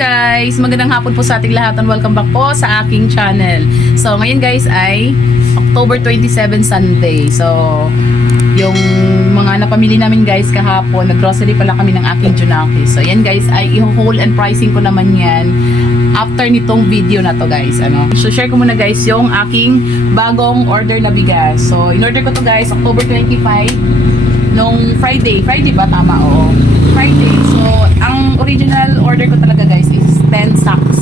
guys, magandang hapon po sa ating lahat and welcome back po sa aking channel. So ngayon guys ay October 27 Sunday. So yung mga napamili namin guys kahapon, nag-grocery pala kami ng aking Junaki. So yan guys ay i-haul and pricing ko naman yan after nitong video na to guys. Ano? So share ko muna guys yung aking bagong order na bigas. So in-order ko to guys October 25 nung Friday. Friday ba? Tama, oo. Friday. So, ang original order ko talaga guys is 10 sacks.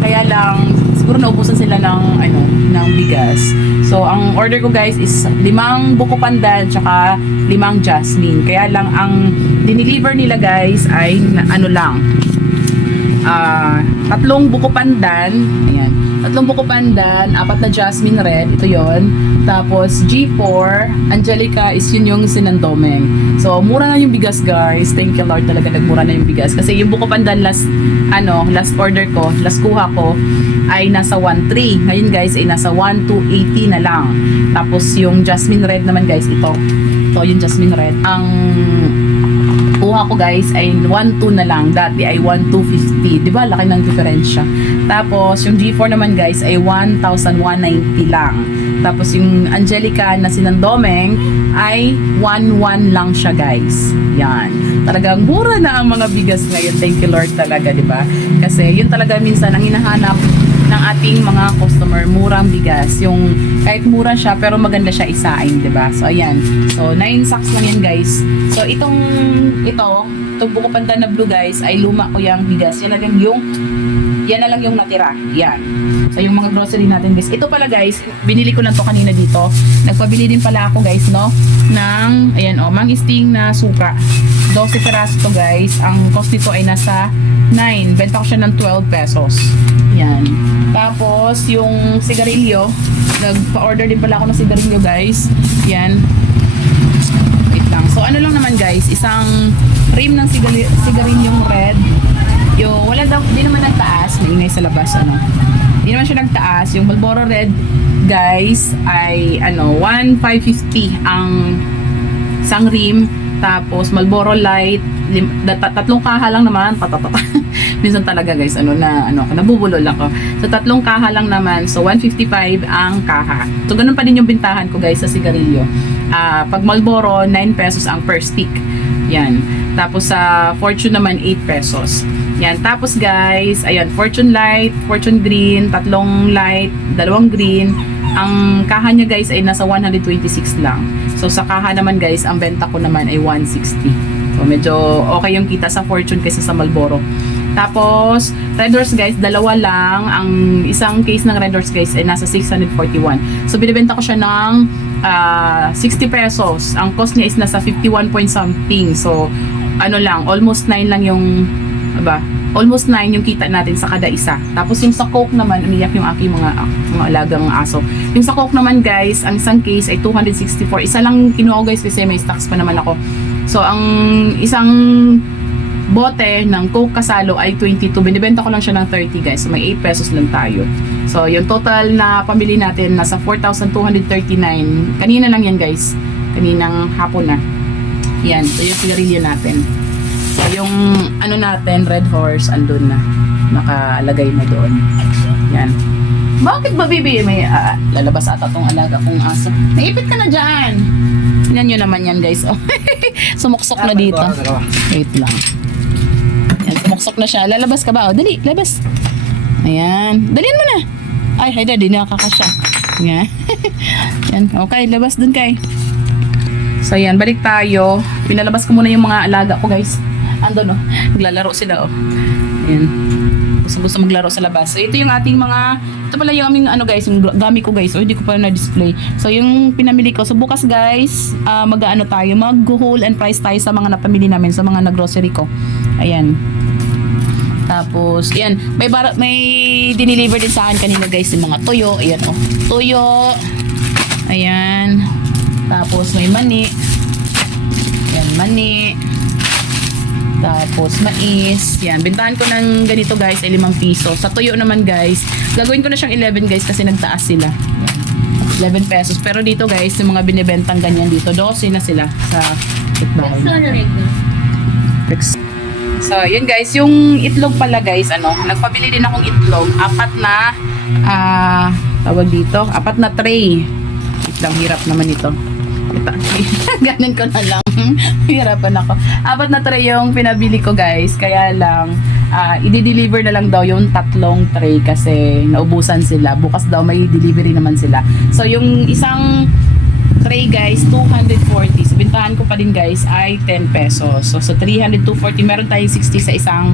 Kaya lang, siguro naubusan sila ng, ano, ng bigas. So, ang order ko guys is limang buko pandan tsaka limang jasmine. Kaya lang, ang dineliver nila guys ay ano lang, ah tatlong buko pandan. Ayan. Tatlong buko pandan, apat na jasmine red, ito yon. Tapos G4, Angelica is yun yung sinandomeng. So, mura na yung bigas guys. Thank you Lord talaga nagmura na yung bigas. Kasi yung buko pandan last, ano, last order ko, last kuha ko, ay nasa 1.3. Ngayon guys, ay nasa 1.280 na lang. Tapos yung jasmine red naman guys, ito. Ito yung jasmine red. Ang kuha ko guys ay 1.2 na lang. Dati ay 1.250. Di ba? Laki ng diferensya. Tapos, yung G4 naman guys ay 1,190 lang. Tapos, yung Angelica na sinandomeng ay 1.1 lang siya guys. Yan. Talagang mura na ang mga bigas ngayon. Thank you Lord talaga, di ba? Kasi yun talaga minsan ang hinahanap ng ating mga customer, murang bigas. Yung kahit mura siya pero maganda siya isain, 'di ba? So ayan. So 9 sacks lang yan, guys. So itong ito, itong buko pandan na blue, guys, ay luma ko yung bigas. Yan lang yung yan na lang yung natira. Yan. So yung mga grocery natin, guys. Ito pala, guys, binili ko lang to kanina dito. Nagpabili din pala ako, guys, no, ng ayan oh, mangisting na suka. 12 peraso to, guys. Ang cost nito ay nasa 9. Benta ko siya ng 12 pesos. Yan. Tapos, yung sigarilyo, nagpa-order din pala ako ng sigarilyo, guys. Yan. Wait lang. So, ano lang naman, guys, isang rim ng sigali- sigarilyong red. Yung, wala daw, di naman nagtaas. Maingay sa labas, ano. Di naman siya nagtaas. Yung Marlboro Red, guys, ay, ano, 1,550 ang isang rim. Tapos, Marlboro Light, lim, dat- tatlong kaha lang naman, patatata. Minsan talaga guys, ano na, ano, nabubulol ako. So, tatlong kaha lang naman. So, 155 ang kaha. So, ganun pa din yung bintahan ko guys sa sigarilyo. Ah, pag Marlboro, 9 pesos ang per stick. Yan. Tapos sa Fortune naman 8 pesos. Yan. Tapos guys, ayan, Fortune Light, Fortune Green, tatlong light, dalawang green. Ang kaha niya guys ay nasa 126 lang. So sa kaha naman guys, ang benta ko naman ay 160. So medyo okay yung kita sa Fortune kaysa sa Marlboro. Tapos, Red Horse guys, dalawa lang. Ang isang case ng Red Horse guys ay nasa 641. So, binibenta ko siya ng ah, 60 pesos. Ang cost niya is nasa 51 point something. So, ano lang, almost 9 lang yung, aba, almost 9 yung kita natin sa kada isa. Tapos yung sa Coke naman, umiyak yung aking mga, mga alagang aso. Yung sa Coke naman guys, ang isang case ay 264. Isa lang kinuha guys kasi may stocks pa naman ako. So, ang isang bote ng Coke Kasalo ay 22. Binibenta ko lang siya ng 30 guys. So may 8 pesos lang tayo. So yung total na pamili natin nasa 4,239. Kanina lang yan guys. Kaninang hapon na. Yan. So yung sigarilyo natin. So yung ano natin, Red Horse, andun na. Nakalagay na doon. Yan. Bakit ba bibi? May ah, lalabas ata tong alaga kong aso. Naipit ka na dyan. Tingnan nyo naman yan guys. Oh. Sumuksok na dito. Wait lang. Yan, sumuksok na siya. Lalabas ka ba? O, dali, labas. Ayan. Dalian mo na. Ay, hay daddy, nakakasya. Yan. yan. Okay, labas dun kay. So, yan. Balik tayo. Pinalabas ko muna yung mga alaga ko, guys. Ando, no? Naglalaro sila, oh. Ayan. Gusto gusto maglaro sa labas. So, ito yung ating mga, ito pala yung aming, ano guys, yung gamit ko guys. Oh, hindi ko pa na-display. So, yung pinamili ko. So, bukas guys, ah, mag-ano tayo, mag-haul and price tayo sa mga napamili namin, sa mga nag-grocery ko. Ayan. Tapos, ayan, may bar may dineliver din sa akin kanina guys yung mga tuyo. Ayan oh. Tuyo. Ayan. Tapos may mani. Ayan, mani. Tapos mais. Yan, bintahan ko ng ganito guys ay 5 piso. Sa tuyo naman guys, gagawin ko na siyang 11 guys kasi nagtaas sila. Yan. 11 pesos. Pero dito guys, yung mga binibentang ganyan dito, 12 na sila sa kitbahay. Fix. So, yun guys, yung itlog pala guys, ano, nagpabili din akong itlog, apat na, ah, tawag dito, apat na tray. Wait lang, hirap naman ito. Ito, ganun ko na lang. Hirapan ako. Apat na tray yung pinabili ko guys, kaya lang, ah, i-deliver na lang daw yung tatlong tray kasi naubusan sila. Bukas daw may delivery naman sila. So, yung isang tray guys, 240. So, bintahan ko pa din guys ay 10 pesos. So, sa 300, 240, meron tayong 60 sa isang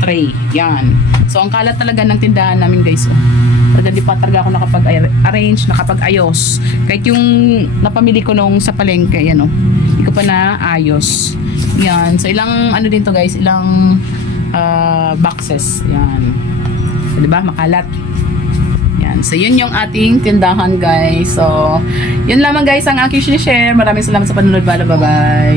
tray. Yan. So, ang kalat talaga ng tindahan namin guys. Oh. Talaga di pa talaga ako nakapag-arrange, nakapag-ayos. Kahit yung napamili ko nung sa palengke, yan oh. Hindi ko pa naayos. Yan. So, ilang ano din to guys, ilang ah, boxes. Yan. So, di ba? Makalat. Yan. So, yun yung ating tindahan, guys. So, yun lamang, guys, ang aking share. Maraming salamat sa panunod. Bye-bye.